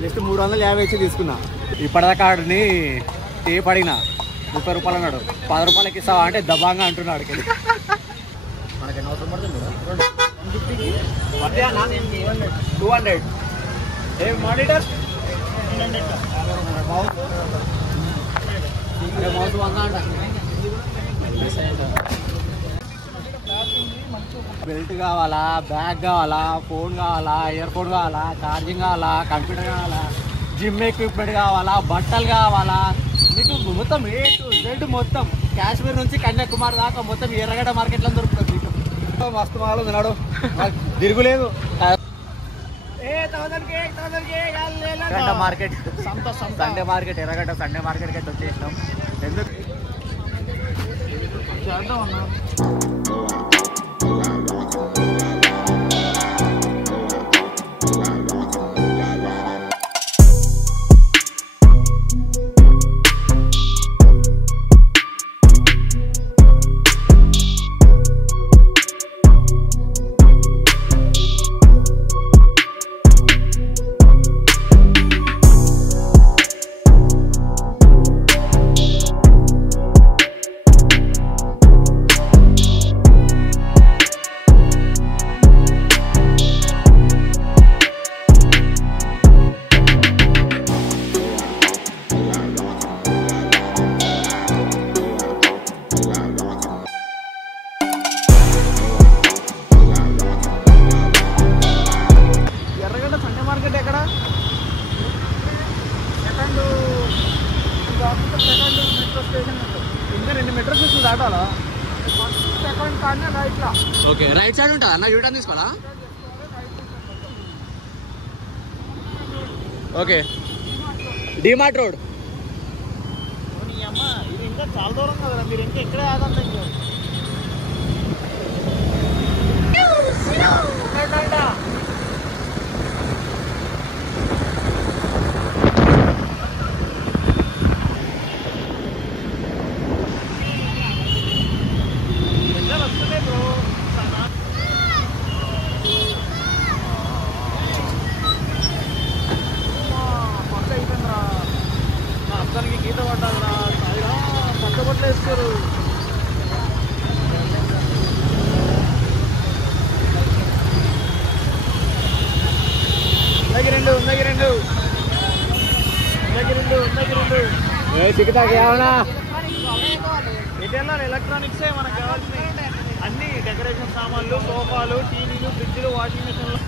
Just 350 ఇచ్చి తీసుకున్నా. ఇప్పటిదాకా ఆడిని టేప్ అడిగిన 30 రూపాయలు అన్నాడు. 10 రూపాయలకి ఇస్తావా అంటే దబాంగా అంటున్నాడు. మనకి ఎన్ని అవసరం పడుతుంది 200 ఏ మానిటర్ మౌస్ 100 అంట. బెల్ట్ కావాలా, బ్యాగ్ కావాలా, ఫోన్ కావాలా, ఇయర్ ఫోన్ కావాలా, ఛార్జింగ్ కావాలా, కంప్యూటర్ కావాలా, జిమ్ ఎక్విప్మెంట్ కావాలా, బట్టలు కావాలా, మీకు మొత్తం ఏ టు జెడ్ మొత్తం కాశ్మీర్ నుంచి కన్యాకుమారి దాకా మొత్తం ఎర్రగడ్డ మార్కెట్లో దొరుకుతుంది. మీకు మస్తు మాలు ఉన్నాడు, తిరుగులేదు. మార్కెట్ సండే మార్కెట్ ఎర్రగడ్డ సండే మార్కెట్కి అయితే వచ్చేసినాం. ఎందుకు చేద్దాం అన్నా. ఓకే రైట్ సైడ్ ఉంటుందా అన్న? యూటర్న్ తీసుకోవాలా? Okay DMart road. ఇది ఇంకా చాలా దూరం కదా, మీరు ఇంకా ఎక్కడే ఆదంతా. గీత పడ్డారా పట్ట బట్టలు వేసుకోరు. ఎలక్ట్రానిక్సే మనకు కావాల్సినవి అన్ని, డెకరేషన్ సామాన్లు, సోఫాలు, టీవీలు, ఫ్రిడ్జ్లు, వాషింగ్ మిషన్లు.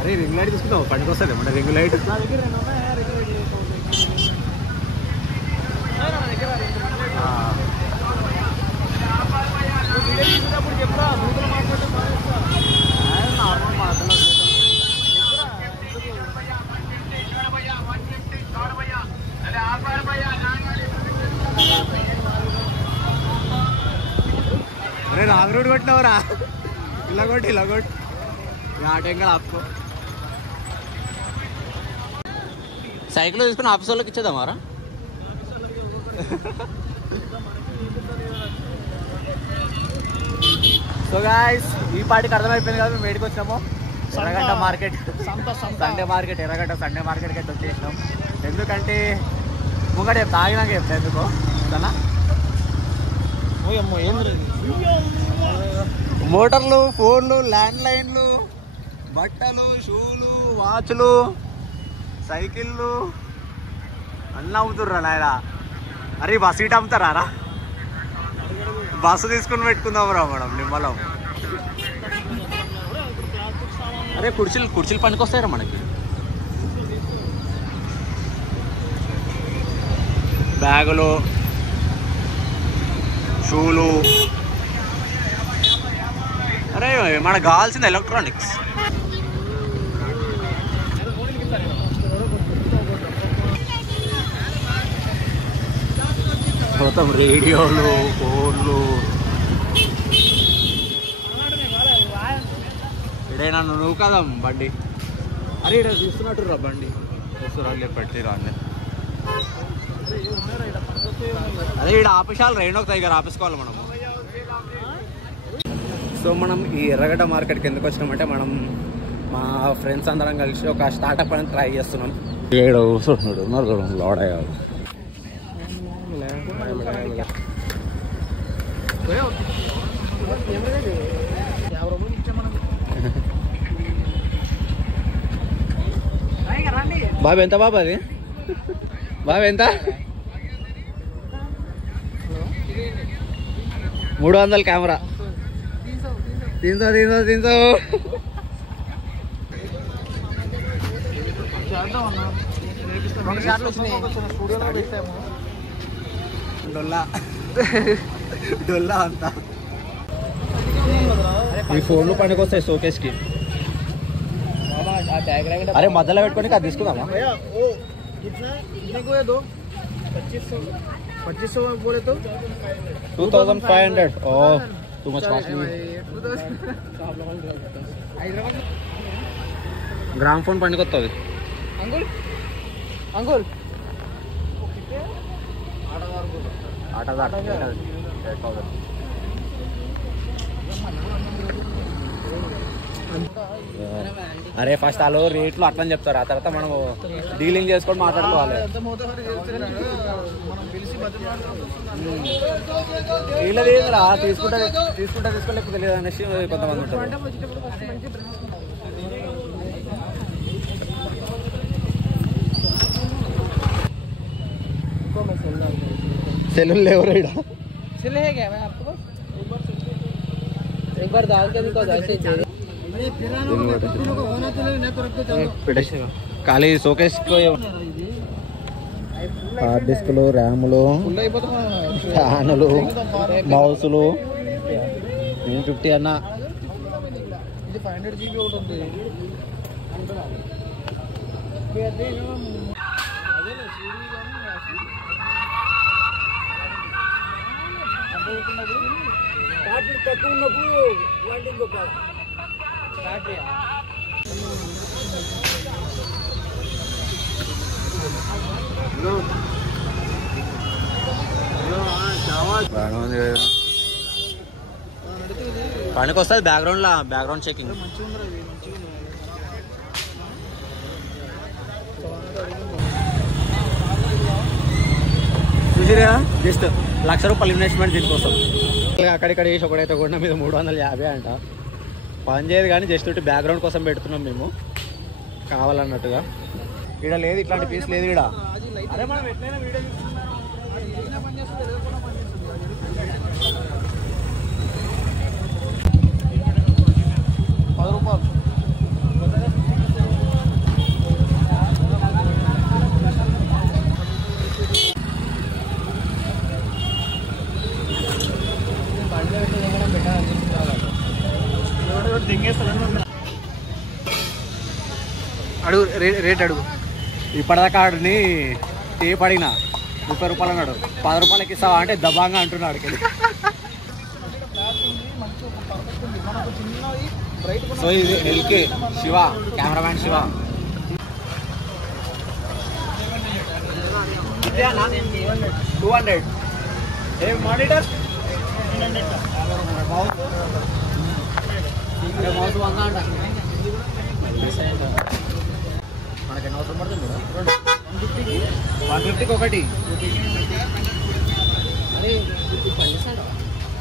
అరే రింగ్ లైట్ తీసుకుంటావు, పండుగ వస్తుంది మన రింగ్ లైట్. నా దగ్గర 2 ఉన్నాయా రింగ్ లైట్? తీసుకున్నప్పుడు చెప్పరా బూతులు మాట్లాడితే నార్మల్ మాటలు. అరే రాంగ్ రోడ్ కొట్టినావురా, ఇలా కొట్టి ఆటంగా ఆపుకో. సైకిల్ తీసుకుని ఆఫీస్ వాళ్ళకి ఇచ్చేద్దామారా? సో గాయ్స్ ఈ పాటికి అర్థమైపోయింది కదా, మేము వేడికి వచ్చినాము. ఎర్రగడ్డ మార్కెట్ సండే మార్కెట్, ఎర్రగడ్డ సండే మార్కెట్కి అయితే వచ్చేసినాం. ఎందుకంటే ముంగట తాగినాక చెప్తా ఎందుకో సనా. మోటార్లు, ఫోన్లు, ల్యాండ్ లైన్లు, బట్టలు, షూలు, వాచ్లు, సైకిళ్ళు అన్నీ అమ్ముతుర్రా నాయన. అరే బస్ సీట్ అమ్ముతారా? బస్సు తీసుకుని పెట్టుకుందాం రా మేడం నిమ్మలం. అరే కుర్చీలు పనికొస్తాయిరా మనకి. బ్యాగులు, షూలు, అరే మనకు కావాల్సింది ఎలక్ట్రానిక్స్. మొత్తం రేడియోలు, ఫోన్లు. ఇడైనా నువ్వు కదా బండి. అరే ఇక్కడ చూస్తున్నట్టు రా బండి వస్తురా పెట్టి రాలే. అదే ఇక్కడ ఆపేసాలి, 2 దగ్గర ఆపేసుకోవాలి మనము. సో సో మనం ఈ ఎర్రగడ్డ మార్కెట్కి ఎందుకు వచ్చినామంటే మనం మా ఫ్రెండ్స్ అందరం కలిసి ఒక స్టార్టప్ అని ట్రై చేస్తున్నాం. బాబు ఎంత బాబు అది బాబు ఎంత 300 కెమెరా 300 డొల్లా అంతా ఈ ఫోన్లు పనికొస్తాయి షోకేస్ కి. అరే మధ్యలో పెట్టుకొని అది తీసుకుందామా? 2500. Oh too much costly. గ్రామ్ ఫోన్ పనికొస్తుంది. అంకుల్ అరే ఫస్ట్ వాళ్ళు రేట్లు అట్లా చెప్తారు, ఆ తర్వాత మనం డీలింగ్ చేసుకొని మాట్లాడుకోవాలి. వీళ్ళదేదిరా తీసుకుంటే తీసుకోలేకపోతే తెలియదు అనేసి కొంతమంది ఉంటారు. సెల్లు లేవు రైడా ఖాళీ షోకేస్ హార్డ్ డిస్క్లు, ర్యాములు, ఫ్యానులు, మౌసులు 50 అన్న. ఇది 500 GB ఒకటి ఉంది. తక్కువ ఉన్నప్పుడు పనికి వస్తుంది. బ్యాక్గ్రౌండ్ చెకింగ్ చూసిరా, జస్ట్ ₹1,00,000 ఇన్వెస్ట్మెంట్ దీనికోసం. అక్కడిక్కడ వేసి ఒకడైతే కొండ మీద 350 అంట. పని చేయదు కానీ జస్ట్ బ్యాక్గ్రౌండ్ కోసం పెడుతున్నాం మేము కావాలన్నట్టుగా. ఇక్కడ లేదు, ఇట్లాంటి పీస్ లేదు ఇక్కడ. అరే మనం ఎట్లయినా వీడియో ₹10. అడుగు రేట్ అడుగు. ఇప్పటిదాకా ఆడిని టేప్ అడిగిన ₹30 అన్నాడు. ₹10 ఇస్తావా అంటే దబాంగా అంటున్నాడు. సో ఇది ఎల్కే శివ, కెమెరామ్యాన్ శివ. $200. ఏ మానిటర్ మౌస్ 100 అంట. మనకి ఎన్ని అవసరం పడుతుంది? 150కి ఒకటి.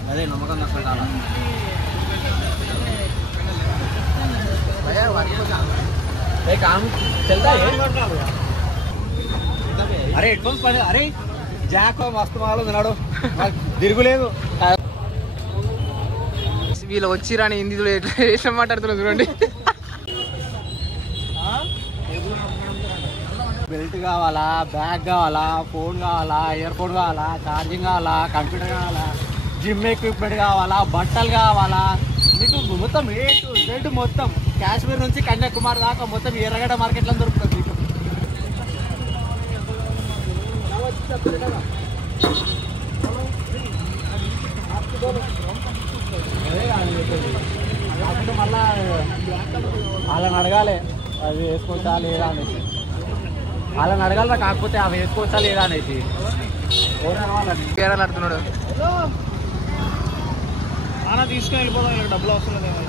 అదే నమ్మకం అసలు చాలా. काम चलता है. अरे हेडफोन्स पड़े. अरे జాక్ మస్తు మాలో తిన్నాడు, తిరుగులేదు. వీళ్ళు వచ్చిరాని హిందీలో ఎట్లా మాట్లాడుతున్నారు చూడండి. బెల్ట్ కావాలా, బ్యాగ్ కావాలా, ఫోన్ కావాలా, ఇయర్ ఫోన్ కావాలా, ఛార్జింగ్ కావాలా, కంప్యూటర్ కావాలా, జిమ్ ఎక్విప్మెంట్ కావాలా, బట్టలు కావాలా, మీకు మొత్తం ఏ టు జెడ్ మొత్తం కాశ్మీర్ నుంచి కన్యాకుమారి దాకా మొత్తం ఎర్రగడ్డ మార్కెట్లో దొరుకుతుంది మీకు. మళ్ళా వాళ్ళని అడగాలి అవి వేసుకోవచ్చా లేదా అనేసి. వాళ్ళని అడగాలరా, కాకపోతే అవి వేసుకోవచ్చా లేదా అనేసి. ఓనర్ వాళ్ళని పేరాలు ఆడుతున్నాడు. అన్న తీసుకుని వెళ్ళిపోదాం, ఇలా డబ్బులు అవసరం లేదు.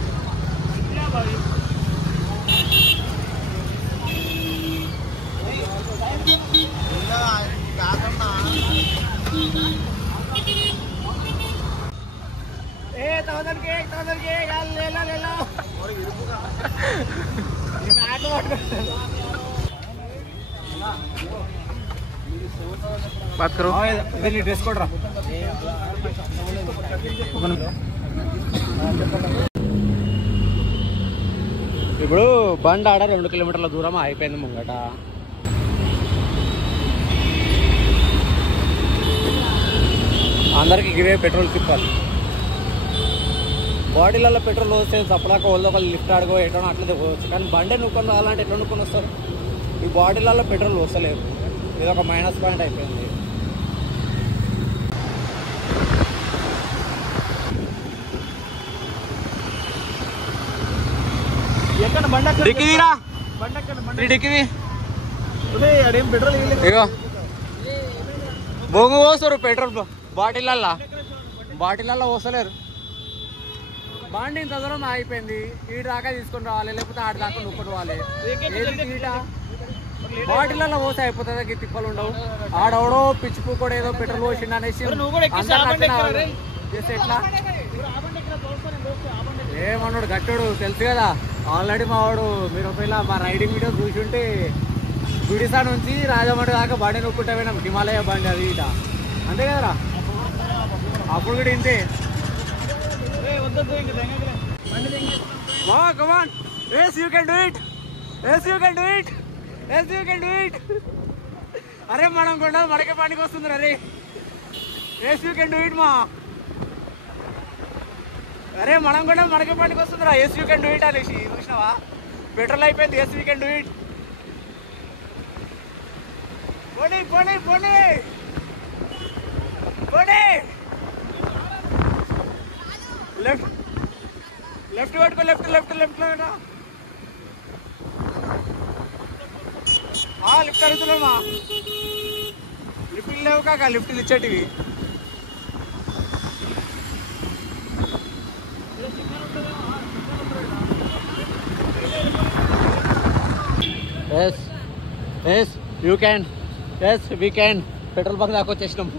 డ్రెస్ కూడా రా. ఇప్పుడు బండి ఆడ 2 కిలోమీటర్ల దూరం అయిపోయింది ముంగట. అందరికి ఇవే పెట్రోల్ తిప్పాలి. బాడీలలో పెట్రోల్ వస్తే చప్పడాక వాళ్ళతో ఒకళ్ళు లిఫ్ట్ ఆడుకో ఎటో అట్లా పోవచ్చు. కానీ బండి నుక్కొని రావాలంటే ఎట్లా నుక్కొని వస్తారు? ఈ బాడీలలో పెట్రోల్ వస్తలేదు. ఇది ఒక మైనస్ పాయింట్ అయిపోయింది. డిక్కీరా డిక్కీ అదేం పెట్రోల్ ఇగో బొంగు పోస్తారు. పెట్రోల్ బాటిళ్ళల్లో పోస్తలేరు. బండి ఇంత దూరం అయిపోయింది. ఈ దాకా తీసుకొని రావాలి, లేకపోతే ఆడి దాకా నుక్కొని రావాలి. బాటిళ్ళల్లో పోస్తే అయిపోతుంది, తిప్పలు ఉండవు. ఆడవడో పిచ్చిపు కూడా ఏదో పెట్రోల్ పోసిండు అనేసి చేస్తే ఎట్లా? ఏమన్నాడు గట్టుడు తెలుసు కదా ఆల్రెడీ. మావాడు మీరు ఒకవేళ మా రైడింగ్ వీడియో చూసి ఉంటే గుడిసా నుంచి రాజమండ్రి దాకా బండి నొక్కుంటే పోయినాం. హిమాలయ బండి అది ఇట, అంతే కదరా? అప్పుడు కూడా ఇంతే. Come on yes you can do it, yes you can do it, yes you can do it. అరే మనం కూడా మనకే పనికి వస్తుంది. అరే yes you can do it మా. అరే మనం కూడా మనకే పనికి వస్తుందిరా. Yes you can do it అనేసి చూసినావా? పెట్రోల్ అయిపోయింది. Yes you can do it. పోనీ పోనీ పోనీ పోనీ. లెఫ్ట్ లెఫ్ట్ పట్టుకో, లెఫ్ట్ లెఫ్ట్ లెఫ్ట్ లో లిఫ్ట్ అడుగుతున్నామా? లిఫ్ట్లు లేవు కాక, లిఫ్ట్లు ఇచ్చేటివి. Yes yes you can, yes we can. Petrol bunk దాకా వచ్చేసినాం.